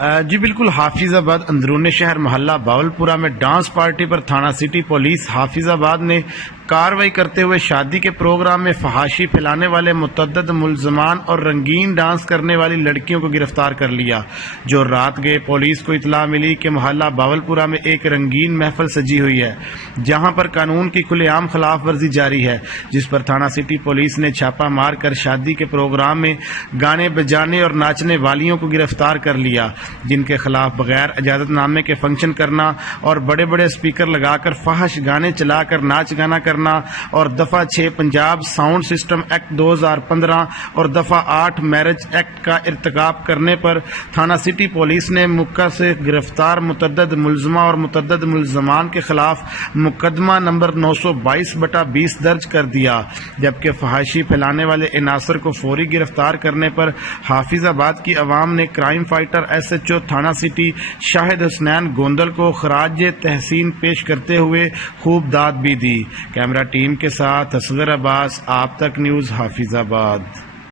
جی بالکل، حافظ آباد اندرون شہر محلہ باولپورہ میں ڈانس پارٹی پر تھانہ سٹی پولیس حافظ آباد نے کارروائی کرتے ہوئے شادی کے پروگرام میں فحاشی پھیلانے والے متعدد ملزمان اور رنگین ڈانس کرنے والی لڑکیوں کو گرفتار کر لیا۔ جو رات گئے پولیس کو اطلاع ملی کہ محلہ باولپورہ میں ایک رنگین محفل سجی ہوئی ہے جہاں پر قانون کی کھلے عام خلاف ورزی جاری ہے، جس پر تھانہ سٹی پولیس نے چھاپہ مار کر شادی کے پروگرام میں گانے بجانے اور ناچنے والیوں کو گرفتار کر لیا، جن کے خلاف بغیر اجازت نامے کے فنکشن کرنا اور بڑے بڑے اسپیکر لگا کر فحش گانے چلا کر ناچ گانا کرنا اور دفعہ 6 پنجاب ساؤنڈ سسٹم ایکٹ 2015 اور دفعہ 8 میرج ایکٹ کا ارتکاب کرنے پر تھانہ سٹی پولیس نے موقع سے گرفتار متعدد ملزمہ اور متعدد ملزمان کے خلاف مقدمہ نمبر 922/20 درج کر دیا، جبکہ فحاشی پھیلانے والے عناصر کو فوری گرفتار کرنے پر حافظ آباد کی عوام نے کرائم فائٹر SHO تھانہ سٹی شاہد حسنین گوندل کو خراج تحسین پیش کرتے ہوئے خوب داد بھی دی۔ کیمرہ ٹیم کے ساتھ اصغر عباس، آپ تک نیوز، حافظ آباد۔